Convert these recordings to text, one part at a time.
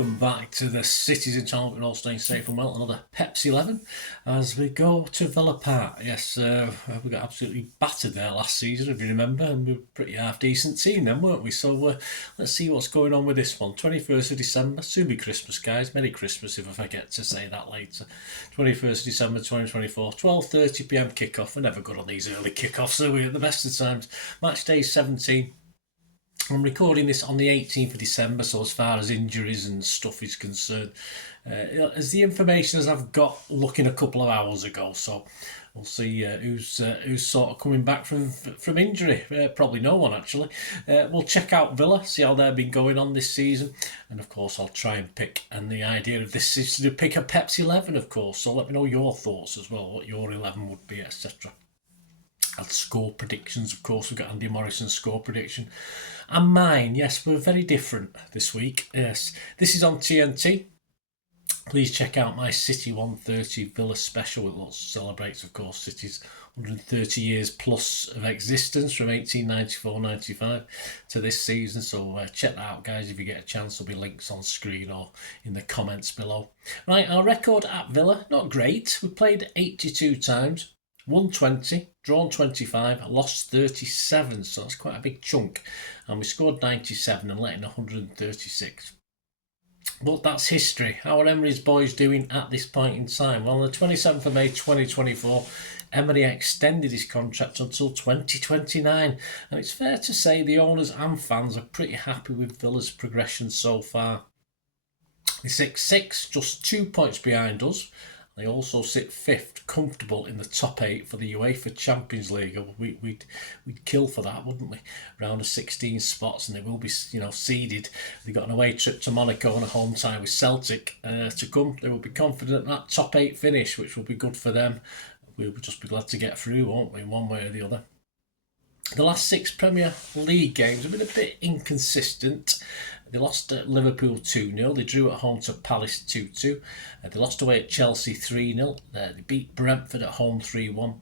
welcome back to the Cities in Town. We're all staying safe and well. Another Pepsi 11 as we go to Villa Park. Yes, we got absolutely battered there last season, if you remember, and we were a pretty half-decent team then, weren't we? So let's see what's going on with this one. 21st of December, soon be Christmas, guys. Merry Christmas if I forget to say that later. 21st of December 2024, 12:30pm kickoff. We're never good on these early kickoffs, are we? At the best of times. Match day 17. I'm recording this on the 18th of December, so as far as injuries and stuff is concerned, as the information as I've got looking a couple of hours ago, so we'll see who's sort of coming back from injury. Probably no one, actually. We'll check out Villa, see how they've been going on this season, and of course I'll try and pick, and the idea of this is to pick a Pepsi 11, of course, so let me know your thoughts as well, what your 11 would be, etc. And score predictions, of course. We've got Andy Morrison's score prediction. And mine, yes, we're very different this week. Yes, this is on TNT. Please check out my City 130 Villa special. It celebrates, of course, City's 130 years plus of existence from 1894-95 to this season. So check that out, guys, if you get a chance. There'll be links on screen or in the comments below. Right, our record at Villa, not great. We played 82 times. Won 20, drawn 25, lost 37, so that's quite a big chunk. And we scored 97 and let in 136. But that's history. How are Emery's boys doing at this point in time? Well, on the 27th of May 2024, Emery extended his contract until 2029. And it's fair to say the owners and fans are pretty happy with Villa's progression so far. They sit 6, just 2 points behind us. They also sit 5th, comfortable in the top 8 for the UEFA Champions League. We'd kill for that, wouldn't we? Round of 16 spots, and they will be, seeded. They've got an away trip to Monaco and a home tie with Celtic to come. They will be confident in that top 8 finish, which will be good for them. We'll just be glad to get through, won't we, one way or the other. The last 6 Premier League games have been a bit inconsistent. They lost at Liverpool 2-0. They drew at home to Palace 2-2. They lost away at Chelsea 3-0. They beat Brentford at home 3-1.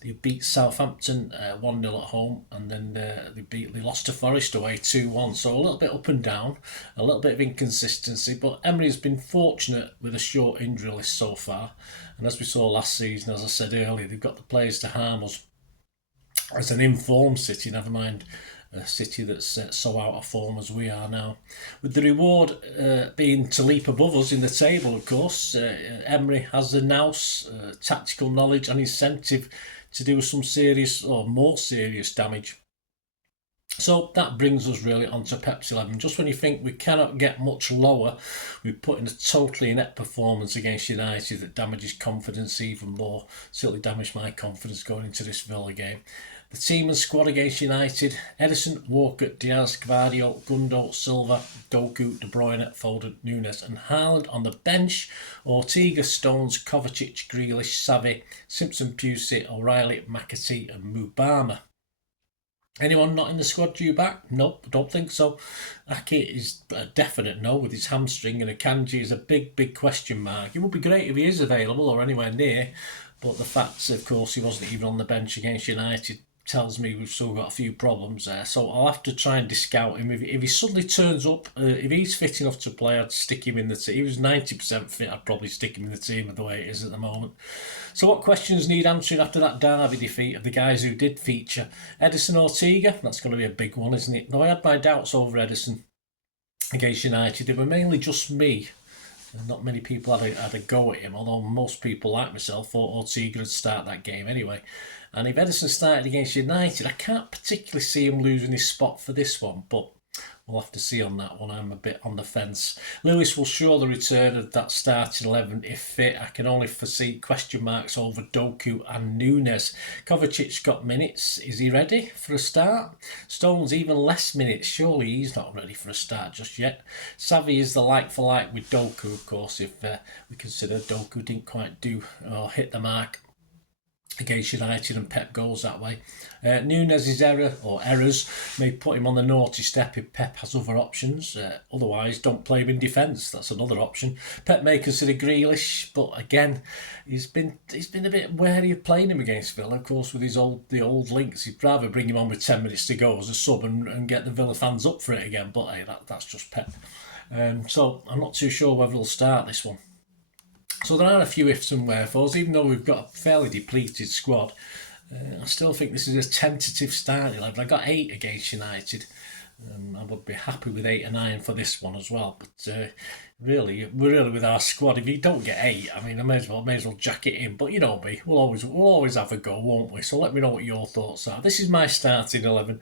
They beat Southampton 1-0 at home, and then they lost to Forest away 2-1. So a little bit up and down, a little bit of inconsistency. But Emery has been fortunate with a short injury list so far. And as we saw last season, as I said earlier, they've got the players to harm us. As an informed City, never mind a City that's so out of form as we are now. With the reward being to leap above us in the table, of course, Emery has the nous, tactical knowledge and incentive to do some serious or more serious damage. So that brings us really onto Pepsi 11. Just when you think we cannot get much lower, we put in a totally inept performance against United that damages confidence even more. Certainly damaged my confidence going into this Villa game. The team and squad against United: Edison, Walker, Diaz, Gvardiol, Gundo, Silva, Doku, De Bruyne, Foden, Nunes and Haaland. On the bench: Ortega, Stones, Kovacic, Grealish, Savi, Simpson, Pusey, O'Reilly, McAtee and Mubama. Anyone not in the squad due back? Nope, don't think so. Ake is a definite no with his hamstring, and Akanji is a big question mark. It would be great if he is available or anywhere near, but the fact, of course, he wasn't even on the bench against United tells me we've still got a few problems there. So I'll have to try and discount him. If he suddenly turns up, if he's fit enough to play, I'd stick him in the team. If he was 90% fit, I'd probably stick him in the team the way it is at the moment. So what questions need answering after that Derby defeat of the guys who did feature? Edison, Ortega, that's going to be a big one, isn't it? Though I had my doubts over Edison against United. They were mainly just me. Not many people had a go at him, although most people, like myself, thought Ortega would start that game anyway. And if Edison started against United, I can't particularly see him losing his spot for this one, but we'll have to see on that one. I'm a bit on the fence. Lewis will show the return of that starting 11 if fit. I can only foresee question marks over Doku and Nunes. Kovacic got minutes. Is he ready for a start? Stones even less minutes. Surely he's not ready for a start just yet. Savi is the like for like with Doku, of course, if we consider Doku didn't quite do or hit the mark against United and Pep goes that way. Nunes' errors may put him on the naughty step if Pep has other options. Otherwise, don't play him in defence. That's another option. Pep may consider Grealish, but again, he's been a bit wary of playing him against Villa. Of course, with the old links, he'd rather bring him on with 10 minutes to go as a sub and get the Villa fans up for it again. But hey, that's just Pep. So I'm not too sure whether we'll start this one. So there are a few ifs and wherefores, even though we've got a fairly depleted squad. I still think this is a tentative start 11. I got 8 against United. I would be happy with 8 or 9 for this one as well. But really with our squad, if you don't get 8, I mean, I may as well jack it in. But you know me, we'll always have a go, won't we? So let me know what your thoughts are. This is my starting 11.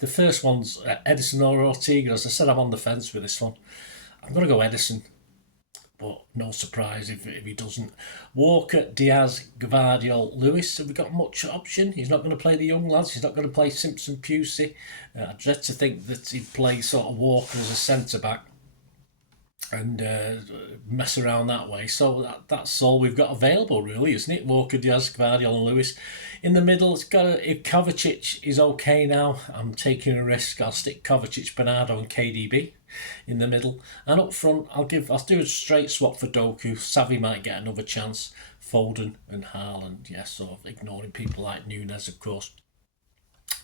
The first one's Edison or Ortega. As I said, I'm on the fence with this one. I'm going to go Edison, but no surprise if he doesn't. Walker, Diaz, Gvardiol, Lewis. Have we got much option? He's not going to play the young lads. He's not going to play Simpson, Pusey. I dread to think that he'd play sort of Walker as a centre-back and mess around that way. So that's all we've got available, really, isn't it? Walker, Diaz, Gvardiol and Lewis. In the middle, it's got if Kovacic is okay now, I'm taking a risk. I'll stick Kovacic, Bernardo and KDB in the middle. And up front, I'll do a straight swap for Doku. Savvy might get another chance. Foden and Haaland, yes, sort of ignoring people like Nunes, of course.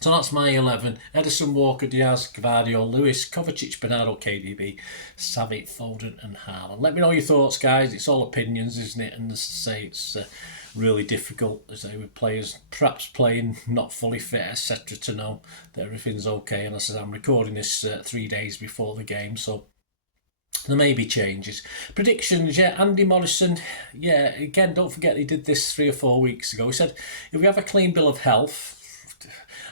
So that's my 11. Edison, Walker, Diaz, Gvardiol, Lewis, Kovacic, Bernardo, KDB, Savic, Foden and Haaland. Let me know your thoughts, guys. It's all opinions, isn't it? And as I say, it's really difficult, as I say, with players perhaps playing not fully fit, etc., to know that everything's okay. And as I said, I'm recording this 3 days before the game, so there may be changes. Predictions, yeah, Andy Morrison, yeah, again, don't forget he did this 3 or 4 weeks ago. He said, if we have a clean bill of health,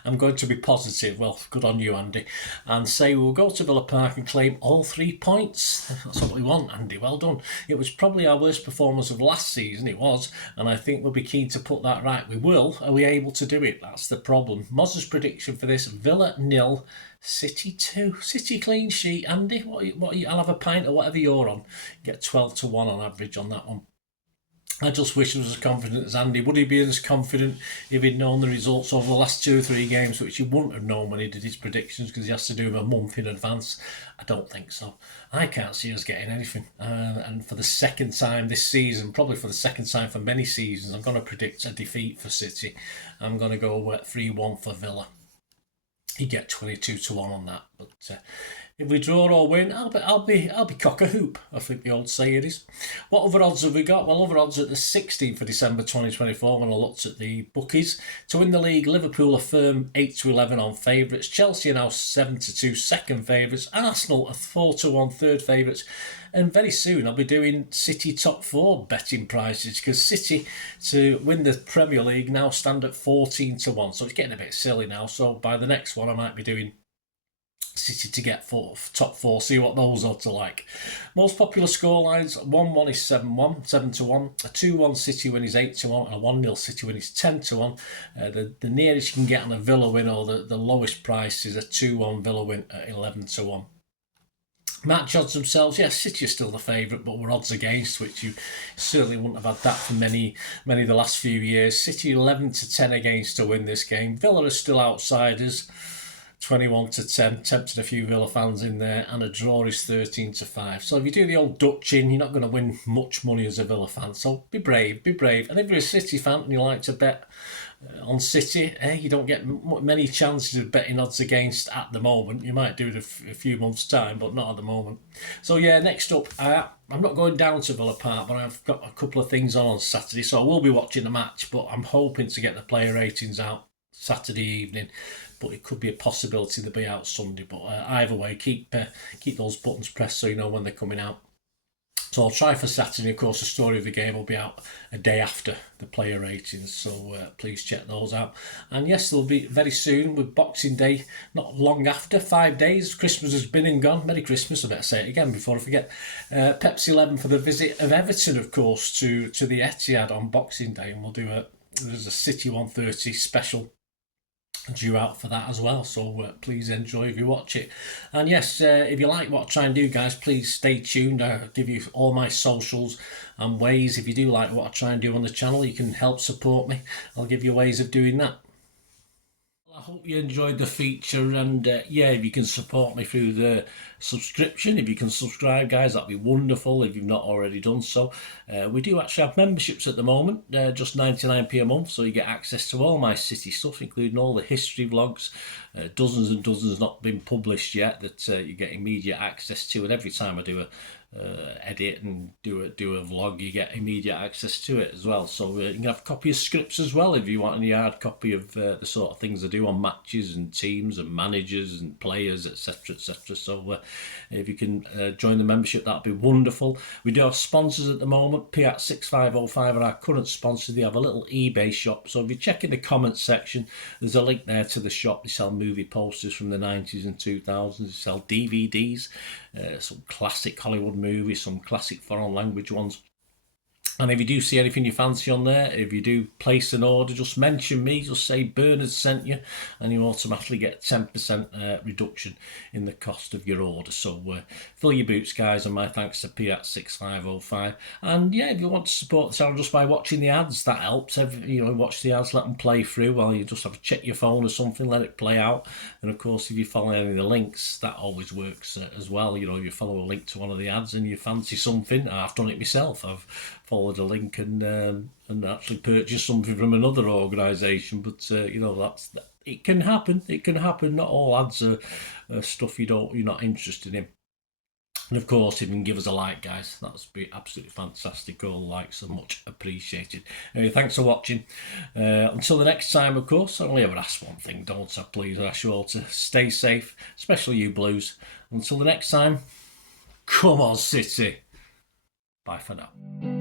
I'm going to be positive. Well, good on you, Andy. And say we'll go to Villa Park and claim all 3 points. That's what we want, Andy. Well done. It was probably our worst performance of last season, it was. And I think we'll be keen to put that right. We will. Are we able to do it? That's the problem. Moz's prediction for this, Villa 0, City 2. City clean sheet, Andy. I'll have a pint or whatever you're on. Get 12 to 1 on average on that one. I just wish he was as confident as Andy. Would he be as confident if he'd known the results over the last 2 or 3 games, which he wouldn't have known when he did his predictions because he has to do them a month in advance? I don't think so. I can't see us getting anything. And for the second time this season, probably for the second time for many seasons, I'm going to predict a defeat for City. I'm going to go 3-1 for Villa. You get 22 to 1 on that. But if we draw or win, I'll be cock a hoop, I think the old saying is. What other odds have we got? Well, other odds at the 16th of December 2024 when I looked at the bookies. To win the league, Liverpool are firm 8 to 11 on favourites. Chelsea are now 7 to 2 second favourites. Arsenal are 4 to 1 third favourites. And very soon I'll be doing City top 4 betting prices because City to win the Premier League now stand at 14 to 1. So it's getting a bit silly now. So by the next one I might be doing City to get top 4, see what those odds are like. Most popular scorelines, 1-1 is 7-1, 7 to 1. A 2-1 City win is 8 to 1, and a 1-0 City win is 10 to 1. The nearest you can get on a Villa win, or the lowest price, is a 2-1 Villa win at 11 to 1. Match odds themselves, yes, City are still the favourite, but we're odds against, which you certainly wouldn't have had that for many of the last few years. City 11 to 10 against to win this game. Villa are still outsiders, 21 to 10, tempted a few Villa fans in there, and a draw is 13 to 5. So if you do the old Dutch in, you're not going to win much money as a Villa fan. So be brave. And if you're a City fan and you like to bet on City, you don't get many chances of betting odds against at the moment. You might do it a few months' time, but not at the moment. So yeah, next up, I'm not going down to Villa Park, but I've got a couple of things on Saturday, so I will be watching the match, but I'm hoping to get the player ratings out Saturday evening. But it could be a possibility they'll be out Sunday. But either way, keep those buttons pressed so you know when they're coming out. So I'll try for Saturday. Of course, the story of the game will be out a day after the player ratings. So please check those out. And yes, they'll be very soon with Boxing Day, not long after, 5 days. Christmas has been and gone. Merry Christmas, I better say it again before I forget. Pepsi 11 for the visit of Everton, of course, to the Etihad on Boxing Day. And we'll do there's a City 130 special due out for that as well, so please enjoy if you watch it. And yes, if you like what I try and do, guys, please stay tuned. I'll give you all my socials and ways. If you do like what I try and do on the channel, you can help support me. I'll give you ways of doing that. I hope you enjoyed the feature, and yeah, if you can support me through the subscription, if you can subscribe, guys, that'd be wonderful if you've not already done so. We do actually have memberships at the moment, just 99p a month, so you get access to all my City stuff, including all the history vlogs, dozens and dozens not been published yet that you get immediate access to, and every time I do a edit and do a vlog, you get immediate access to it as well. So you can have a copy of scripts as well if you want any hard copy of the sort of things I do on matches and teams and managers and players, etc, etc. So if you can join the membership, that'd be wonderful. We do have sponsors at the moment. Kippax 6505 are our current sponsor. They have a little eBay shop, so if you check in the comments section, there's a link there to the shop. They sell movie posters from the 90s and 2000s. They sell DVDs, some classic Hollywood movies, some classic foreign language ones. And if you do see anything you fancy on there, if you do place an order, just mention me, just say Bernard sent you, and you automatically get 10% reduction in the cost of your order. So fill your boots, guys, and my thanks to Kippax 6505. And yeah, if you want to support the channel just by watching the ads, that helps. Watch the ads, let them play through while you just have to check your phone or something, let it play out. And of course, if you follow any of the links, that always works as well. If you follow a link to one of the ads and you fancy something, I've done it myself. I've followed a link and actually purchased something from another organisation. But it can happen. It can happen. Not all ads are stuff you're not interested in. And of course, if you can give us a like, guys, that would be absolutely fantastic. All likes are much appreciated. Anyway, thanks for watching. Until the next time, of course, I only ever ask one thing, don't I? Please, I ask you all to stay safe, especially you Blues. Until the next time, come on, City. Bye for now.